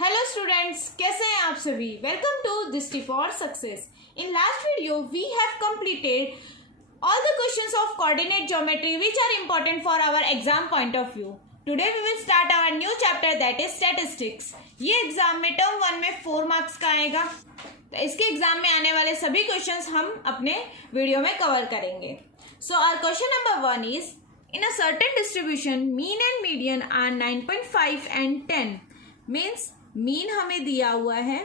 Hello students, कैसे हैं आप सभी। Welcome to Drishti for success. In last video we have completed all the questions of coordinate geometry which are important for our exam point of view. Today we will start our new chapter that is statistics. ये exam में term 1 में 4 marks का आएगा, तो इसके exam में आने वाले सभी क्वेश्चंस हम अपने वीडियो में कवर करेंगे. So our question number 1 is, in a certain distribution mean and median are 9.5 and 10. means mean हमें दिया हुआ है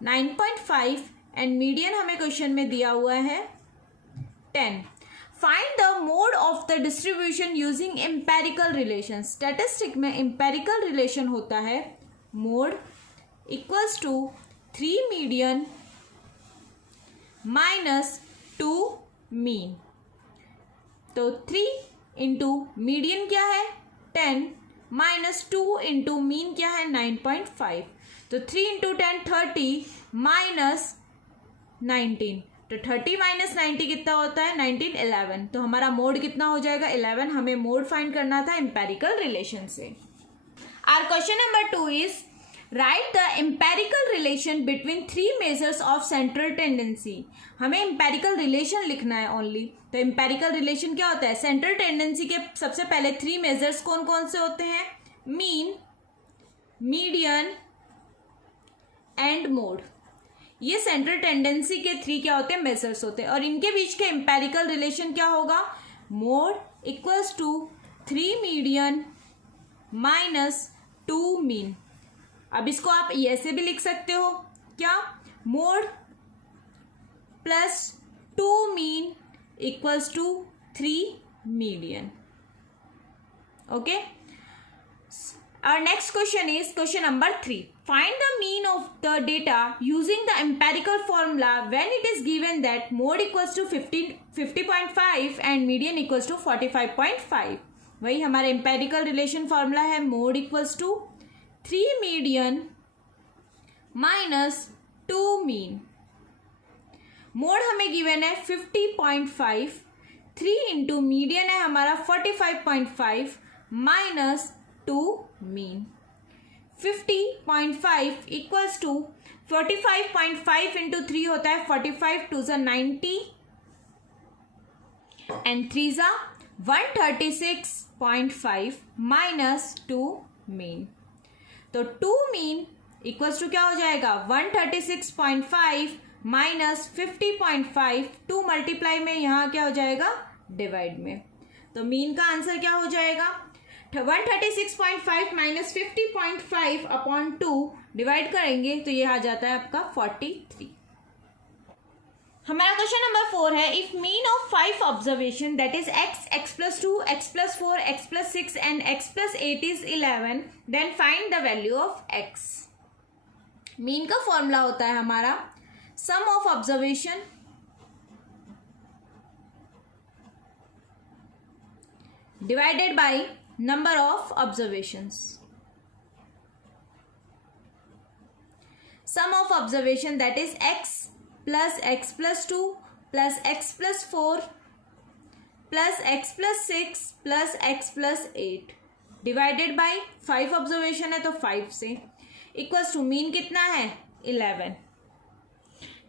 9.5 एंड मीडियन हमें क्वेश्चन में दिया हुआ है 10. Find the mode of the distribution using empirical relation. Statistic में एम्पेरिकल रिलेशन होता है mode equals to 3 median minus 2 mean. तो 3 इंटू मीडियन क्या है 10 माइनस 2 इंटू मीन क्या है 9.5. तो 3 इंटू 10 30 माइनस 19. तो 30 माइनस 90 कितना होता है 19 11. तो हमारा मोड कितना हो जाएगा 11. हमें मोड फाइंड करना था एम्पेरिकल रिलेशन से. Our question number 2 is write the empirical relation between 3 measures of central tendency. हमें एम्पेरिकल रिलेशन लिखना है ओनली. तो एम्पेरिकल रिलेशन क्या होता है, सेंट्रल टेंडेंसी के सबसे पहले 3 मेजर्स कौन कौन से होते हैं, मीन, मीडियन एंड मोड. ये सेंट्रल टेंडेंसी के 3 क्या होते हैं, मेजर्स होते हैं. और इनके बीच के एम्पेरिकल रिलेशन क्या होगा, mode equals to 3 median minus 2 mean. अब इसको आप ऐसे भी लिख सकते हो, क्या, mode plus 2 mean equals to 3 median. Okay. Our next question is question number 3. Find the mean of the data using the empirical formula when it is given that mode equals to 50.5 and median equals to 45.5. वही हमारा empirical relation formula है, mode equals to 3 median minus 2 mean. Mode हमें given है 50.5, 3 into median है हमारा 45.5 minus 2 mean. 50.5 equals to 45.5 into 3 होता है 45 2 ज़ा 90 एंड 3 ज़ा 136.5 माइनस 2 मीन. तो 2 मीन इक्वल्स टू क्या हो जाएगा 136.5 माइनस 50.5. 2 मल्टीप्लाई में यहाँ क्या हो जाएगा डिवाइड में. तो मीन का आंसर क्या हो जाएगा 136.5 माइनस 50.5 अपॉन 2 डिवाइड करेंगे तो ये आ जाता है आपका 43. हमारा क्वेश्चन नंबर 4 है, if mean of 5 observation that is x, x plus 2, x plus 4, x plus 6 and x plus 8 is 11, then find the value of x. Mean का फॉर्मूला होता है हमारा sum of observation divided by number of observations. Sum of observation that is x plus x plus 2 plus x plus 4 plus x plus 6 plus x plus 8 divided by 5 observation है तो 5 से equals to mean कितना है 11.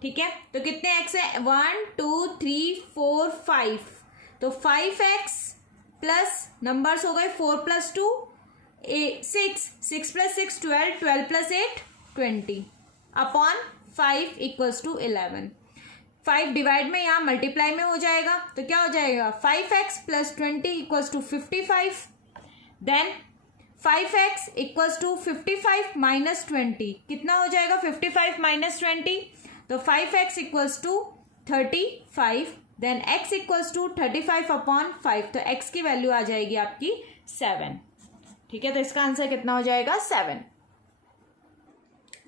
ठीक है, तो कितने x है 1 2 3 4 5. तो 5x प्लस नंबर्स हो गए 4 plus 2 6, 6 plus 6 12, 12 plus 8 20 upon 5 equals to 11. 5 divide में यहाँ मल्टीप्लाई में हो जाएगा तो क्या हो जाएगा 5x plus 20 equals to 55. Then 5x equals to 55 minus 20 कितना हो जाएगा 55 माइनस 20. तो 5x equals to 35. Then x equals to 35 upon 5. तो x की वैल्यू आ जाएगी आपकी 7. ठीक है, तो इसका आंसर कितना हो जाएगा 7.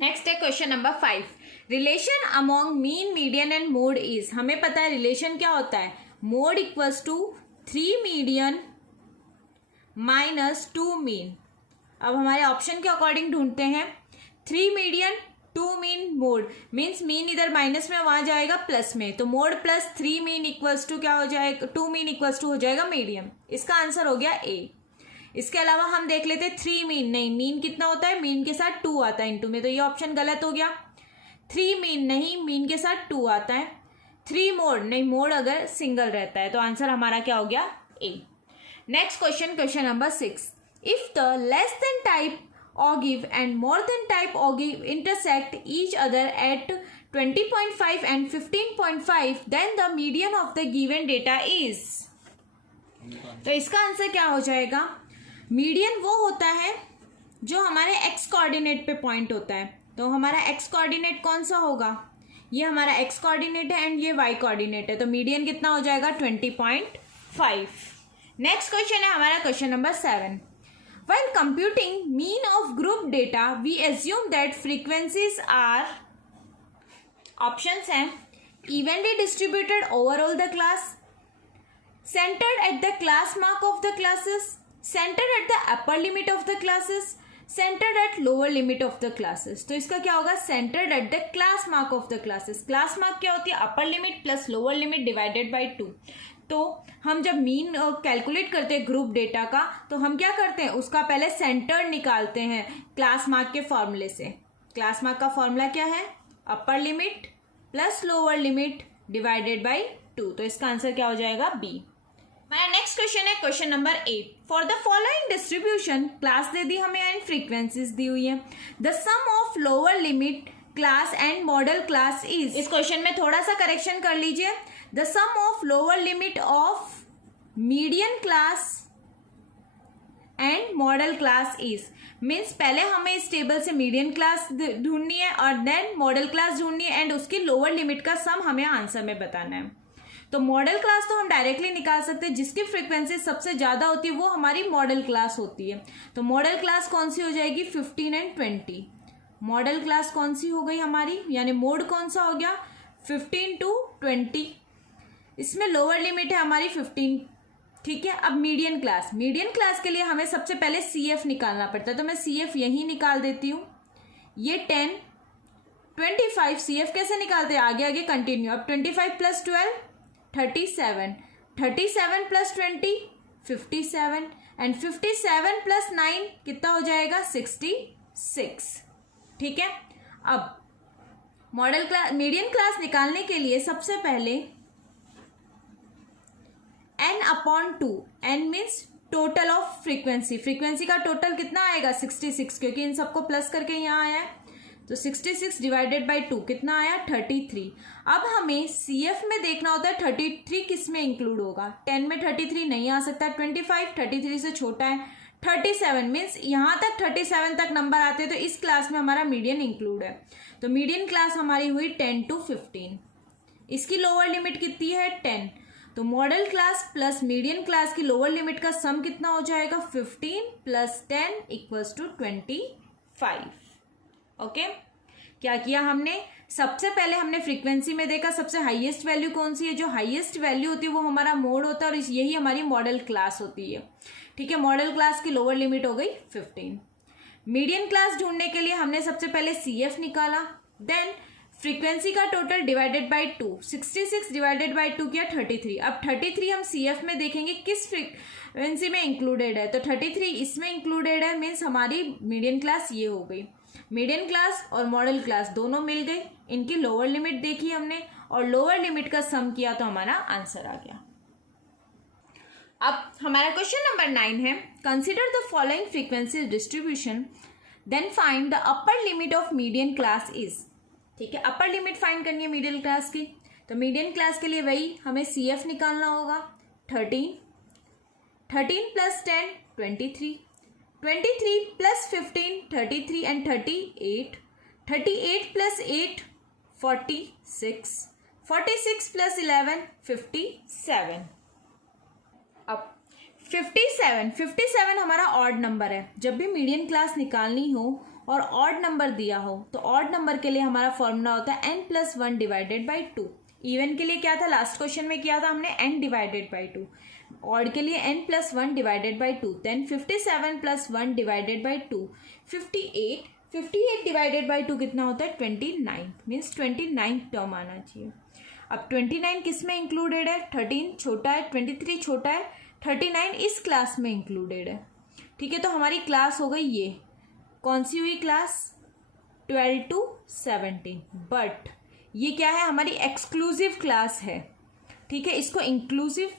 नेक्स्ट है question number 5. Relation among mean, median and mode is. हमें पता है रिलेशन क्या होता है, mode equals to 3 median minus 2 mean. अब हमारे ऑप्शन के अकॉर्डिंग ढूंढते हैं. 3 median 2 mean mode means mean इधर माइनस में वहां जाएगा प्लस में, तो mode plus 3 mean equals to क्या हो जाएगा 2 मीन इक्वल्स टू हो जाएगा मीडियम. इसका आंसर हो गया ए. इसके अलावा हम देख लेते 3 मीन, नहीं मीन कितना होता है, मीन के साथ 2 आता है इनटू में, तो ये ऑप्शन गलत हो गया। 3 मीन नहीं, मीन के साथ 2 आता है। 3 मोड नहीं, मोड अगर सिंगल रहता है, तो आंसर हमारा क्या हो गया, A. Next question, question number 6, if the less than type ogive and more than type ogive intersect each other at 20.5 and 15.5, then the median of the given data is। तो इसका answer क्या हो जाएगा, median वो होता है जो हमारे एक्स कोऑर्डिनेट पे पॉइंट होता है। तो हमारा एक्स कोऑर्डिनेट कौन सा होगा, ये हमारा एक्स कोऑर्डिनेट है एंड ये वाई कोऑर्डिनेट है, तो मीडियन कितना हो जाएगा 20.5। नेक्स्ट क्वेश्चन है हमारा question number 7, while computing mean of group data we assume that frequencies are, options हैं evenly distributed over all the class, centered at the class mark of the classes, centered at the upper limit of the classes, centered at lower limit of the classes। तो इसका क्या होगा, centered at the class mark of the classes। class mark क्या होती है, upper limit plus lower limit divided by 2। तो हम जब मीन कैलकुलेट करते हैं ग्रुप डेटा का, तो हम क्या करते हैं, उसका पहले सेंटर निकालते हैं क्लास मार्क के फॉर्मूले से। क्लास मार्क का फॉर्मूला क्या है, upper limit plus lower limit divided by 2। तो इसका आंसर क्या हो जाएगा, बी। हमारा नेक्स्ट क्वेश्चन है question number 8, for the following distribution, class दे दी हमें एंड फ्रीक्वेंसीज दी हुई है, the sum of lower limit class and modal class is. इस क्वेश्चन में थोड़ा सा करेक्शन कर लीजिए, the sum of lower limit of median class and modal class is, means पहले हमें इस टेबल से मीडियन क्लास ढूंढनी है और देन मॉडल क्लास ढूंढनी है एंड उसकी लोअर लिमिट का सम हमें आंसर में बताना है। तो मॉडल क्लास तो हम डायरेक्टली निकाल सकते हैं, जिसकी फ्रीक्वेंसी सबसे ज़्यादा होती है वो हमारी मॉडल क्लास होती है। तो मॉडल क्लास कौन सी हो जाएगी, 15 एंड 20। मॉडल क्लास कौन सी हो गई हमारी, यानी मोड कौन सा हो गया, 15 to 20। इसमें लोअर लिमिट है हमारी 15, ठीक है। अब मीडियन क्लास, मीडियन क्लास के लिए हमें सबसे पहले CF निकालना पड़ता है, तो मैं CF यहीं निकाल देती हूँ। ये 10, 25, CF कैसे निकालते हैं, आगे आगे कंटिन्यू। अब 25 + 12 37, 37 + 20 57 एंड 57 + 9 कितना हो जाएगा, 66, ठीक है। अब मॉडल क्लास, मीडियन क्लास निकालने के लिए सबसे पहले n/2, n means total of frequency, frequency का टोटल कितना आएगा 66, क्योंकि इन सबको प्लस करके यहाँ आया है, तो 66 डिवाइडेड बाई 2 कितना आया 33। अब हमें CF में देखना होता है 33 किस में इंक्लूड होगा, 10 में 33 नहीं आ सकता, 25 33 से छोटा है, 37 मीन्स यहाँ तक 37 तक नंबर आते हैं, तो इस क्लास में हमारा मीडियन इंक्लूड है। तो मीडियन क्लास हमारी हुई 10 to 15, इसकी लोअर लिमिट कितनी है 10। तो model class plus median class की लोअर लिमिट का सम कितना हो जाएगा, 15 + 10 = 25। ओके, क्या किया हमने, सबसे पहले हमने फ्रीक्वेंसी में देखा सबसे हाईएस्ट वैल्यू कौन सी है, जो हाईएस्ट वैल्यू होती है वो हमारा मोड होता है और यही हमारी मॉडल क्लास होती है, ठीक है। मॉडल क्लास की लोअर लिमिट हो गई 15। मीडियन क्लास ढूंढने के लिए हमने सबसे पहले CF निकाला, देन फ्रीक्वेंसी का total divided by 2, 66 divided by 2 किया 33। अब 33 हम CF में देखेंगे किस फ्रीक्वेंसी में इंक्लूडेड है, तो 33 इसमें इंक्लूडेड है, मीन्स हमारी मीडियन क्लास ये हो गई। मीडियन क्लास और मॉडल क्लास दोनों मिल गई, इनकी लोअर लिमिट देखी हमने और लोअर लिमिट का सम किया तो हमारा आंसर आ गया। अब हमारा क्वेश्चन नंबर 9 है, consider the following frequency distribution then find the upper limit of median class is, ठीक है। अपर लिमिट फाइंड करनी है मीडियन क्लास की, तो मीडियन क्लास के लिए वही हमें CF निकालना होगा, 13 + 10 23, 23 + 15 33 एंड 38, 38 + 8 46, 46 + 11 57। अब 57 हमारा ऑड नंबर है। जब भी मीडियन क्लास निकालनी हो और ऑड नंबर दिया हो तो ऑड नंबर के लिए हमारा फॉर्मूला होता है n+1 डिवाइडेड बाई 2। इवन के लिए क्या था, लास्ट क्वेश्चन में किया था हमने n डिवाइडेड बाई 2, ऑड के लिए n+1 divided by 2, then 57 + 1 divided by 2 58, 58 divided by 2 कितना होता है 29, मीन्स 29 टर्म आना चाहिए। अब 29 किस में इंक्लूडेड है, 13 छोटा है, 23 छोटा है, 39 इस क्लास में इंक्लूडेड है। ठीक है, तो हमारी क्लास हो गई ये कौन सी हुई क्लास 12 to 17, बट ये क्या है हमारी एक्सक्लूसिव क्लास है, ठीक है, इसको इंक्लूसिव,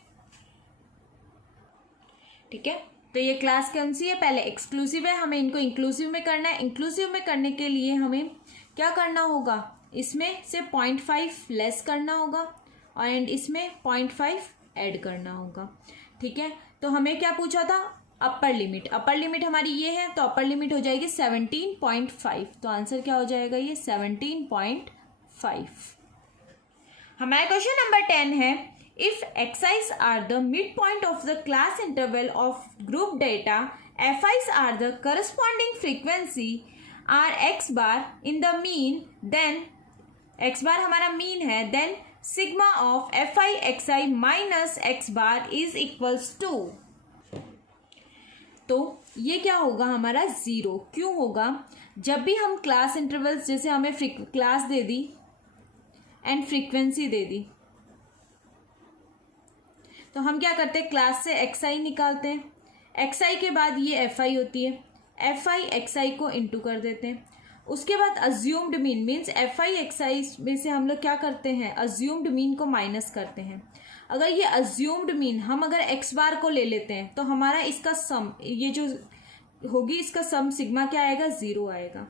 ठीक है, तो ये क्लास कौन सी है, पहले एक्सक्लूसिव है, हमें इनको इंक्लूसिव में करना है। इंक्लूसिव में करने के लिए हमें क्या करना होगा, इसमें से 0.5 लेस करना होगा एंड इसमें 0.5 ऐड करना होगा, ठीक है। तो हमें क्या पूछा था, अपर लिमिट, अपर लिमिट हमारी ये है, तो अपर लिमिट हो जाएगी 17.5, तो आंसर क्या हो जाएगा ये 17.5। हमारा क्वेश्चन नंबर 10 है, if xi's are the mid point of the class interval of group data, fi's are the corresponding frequency are x bar in the mean, then x bar हमारा मीन है, then sigma of fi xi minus x bar is equals to, तो ये क्या होगा हमारा 0। क्यों होगा, जब भी हम क्लास इंटरवल्स, जैसे हमें क्लास दे दी एंड फ्रीक्वेंसी दे दी, तो हम क्या करते हैं, क्लास से xi निकालते हैं, xi के बाद ये fi होती है, fi xi को इंटू कर देते हैं, उसके बाद assumed mean means fi xi में से हम लोग क्या करते हैं, अज्यूम्ड मीन को माइनस करते हैं। अगर ये अज्यूम्ड मीन हम अगर x बार को ले लेते हैं तो हमारा इसका सम, ये जो होगी इसका सम सिग्मा क्या आएगा, 0 आएगा।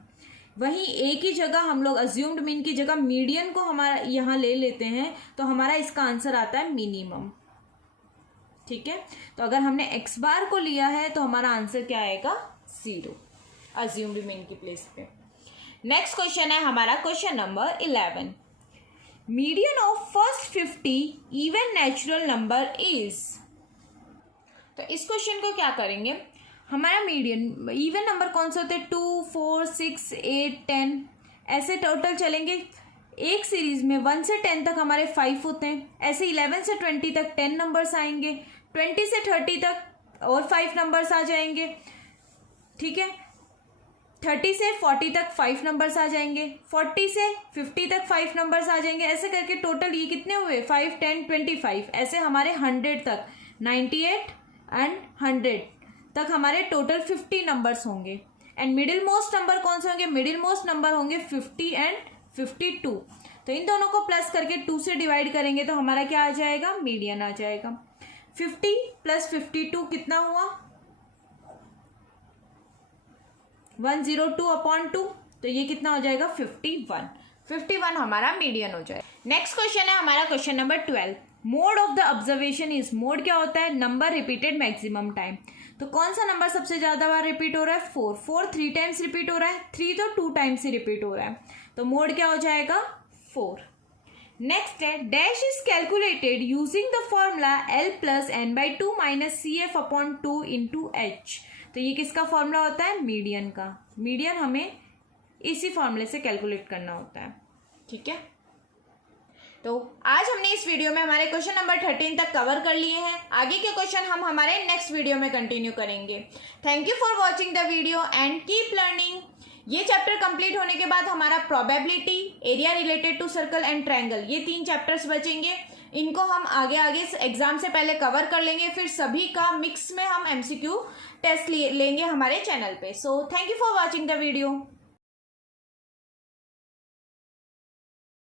वहीं एक ही जगह हम लोग अज्यूम्ड मीन की जगह मीडियन को हमारा यहाँ ले लेते हैं तो हमारा इसका आंसर आता है मिनिमम, ठीक है। तो अगर हमने x बार को लिया है तो हमारा आंसर क्या आएगा 0, अज्यूम्ड मीन की प्लेस पे। नेक्स्ट क्वेश्चन है हमारा question number 11, median of first 50 even natural number is. तो इस क्वेश्चन को क्या करेंगे, हमारा मीडियन इवन नंबर कौन से होते हैं, 2, 4, 6, 8, 10, ऐसे टोटल चलेंगे एक सीरीज में 1 से 10 तक हमारे 5 होते हैं, ऐसे 11 से 20 तक 10 नंबर्स आएंगे, 20 से 30 तक और 5 नंबर्स आ जाएंगे, ठीक है, 30 से 40 तक 5 नंबर्स आ जाएंगे, 40 से 50 तक 5 नंबर्स आ जाएंगे, ऐसे करके टोटल ये कितने हुए 5, 10, 25, ऐसे हमारे 100 तक 98 एंड 100 तक हमारे टोटल 50 नंबर्स होंगे। एंड मिडिल मोस्ट नंबर कौन से होंगे, मिडिल मोस्ट नंबर होंगे 50 एंड 52, तो इन दोनों को प्लस करके 2 से डिवाइड करेंगे तो हमारा क्या आ जाएगा, मीडियन आ जाएगा। 50 प्लस 52 कितना हुआ, 102/2, तो ये कितना हो जाएगा 51 हमारा मीडियन हो जाए। नेक्स्ट क्वेश्चन है हमारा question number 12, mode of the observation is, mode क्या होता है, नंबर रिपीटेड मैक्सिमम टाइम, तो कौन सा नंबर सबसे ज्यादा बार रिपीट हो रहा है, 4 3 टाइम्स रिपीट हो रहा है, 3 तो 2 टाइम्स ही रिपीट हो रहा है, तो मोड क्या हो जाएगा 4। नेक्स्ट है, dash is calculated using the formula L + n/2 - CF/2 × H, तो ये किसका फॉर्मूला होता है, मीडियन का। मीडियन हमें इसी फॉर्मूले से कैलकुलेट करना होता है, ठीक है। तो आज हमने इस वीडियो में हमारे क्वेश्चन नंबर 13 तक कवर कर लिए हैं, आगे के क्वेश्चन हम हमारे नेक्स्ट वीडियो में कंटिन्यू करेंगे। Thank you for watching the video and keep learning. ये चैप्टर कंप्लीट होने के बाद हमारा probability, area related to circle and triangle, ये 3 चैप्टर्स बचेंगे, इनको हम आगे एग्जाम से पहले कवर कर लेंगे, फिर सभी का मिक्स में हम MCQ टेस्ट लेंगे हमारे चैनल पे। So thank you for watching the video.